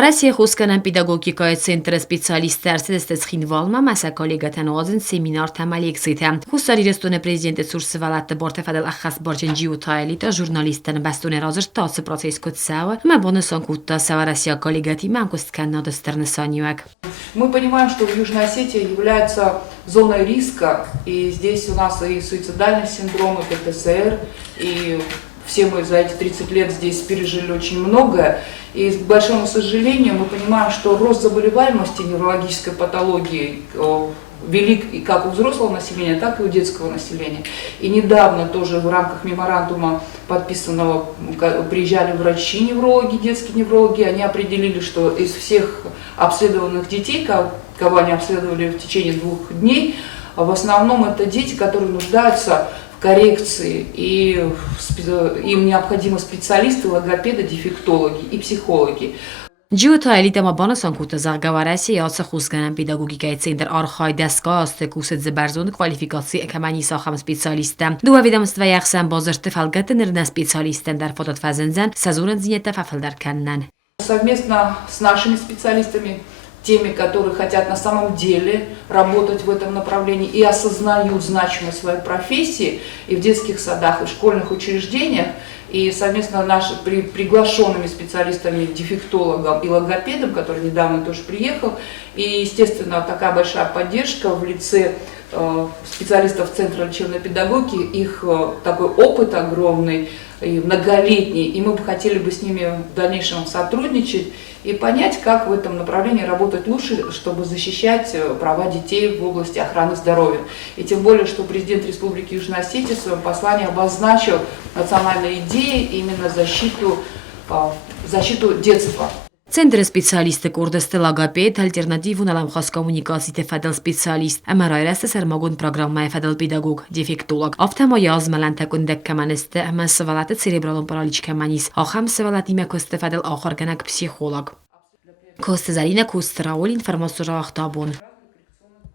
Россия хусканан педагогикаи центр специалистер стецхинвалма маса коллегатан озен семинар тамалик ситам. Хустари рестone президент сурсвалат борте фадал ахас борченджиу таэлита журналистан бастуне разыр тасы процесс котсава, ма бонусон кутта сава Россия коллегати манкуст канада стернесанюак. Мы понимаем, что Южная Осетия является зоной риска, и здесь у нас и суицидальный синдром, и ПТСР, и все мы за эти 30 лет здесь пережили очень многое. И, к большому сожалению, мы понимаем, что рост заболеваемости неврологической патологии велик и как у взрослого населения, так и у детского населения. И недавно тоже в рамках меморандума подписанного приезжали врачи-неврологи, детские неврологи, они определили, что из всех обследованных детей, кого они обследовали в течение 2 дней, в основном это дети, которые нуждаются в коррекции, и им необходимы специалисты, логопеды, дефектологи и психологи. جیوتا الیت ما بانسان کوت زرگوارسی یا خصوصاً پداگوگیکای центр архай دستگاه کوست زبرزون کوالیفیکاسی اکمانی ساخم سپیциалистам. دو ویدم ست و یخسان بازرت فلگت نرن سپیциалистен در فتات فزنزن سزورن زینت ففل در کنن. Совместно с нашими специалистами, теми, которые хотят на самом деле работать в этом направлении и осознают значимость своей профессии и в детских садах, и в школьных учреждениях, и совместно приглашенными специалистами, дефектологом и логопедом, который недавно тоже приехал, и, естественно, такая большая поддержка в лице специалистов Центра лечебной педагогики, их такой опыт огромный и многолетний, и мы бы хотели бы с ними в дальнейшем сотрудничать и понять, как в этом направлении работать лучше, чтобы защищать права детей в области охраны здоровья. И тем более, что президент Республики Южная Осетия в своем послании обозначил национальные идеи именно защиту детства. Центр специалисты курдесты логопед альтернативу налам хас коммуникации федал специалист. Амарай раст сармагун программа федал педагог дефектолог. Автома язмалан такун деккаманисты ама савалат церебралон параличка манис. Ахам савалат име кост федал ахар генак психолог. Кост зарина кост раул информацию рахтабун.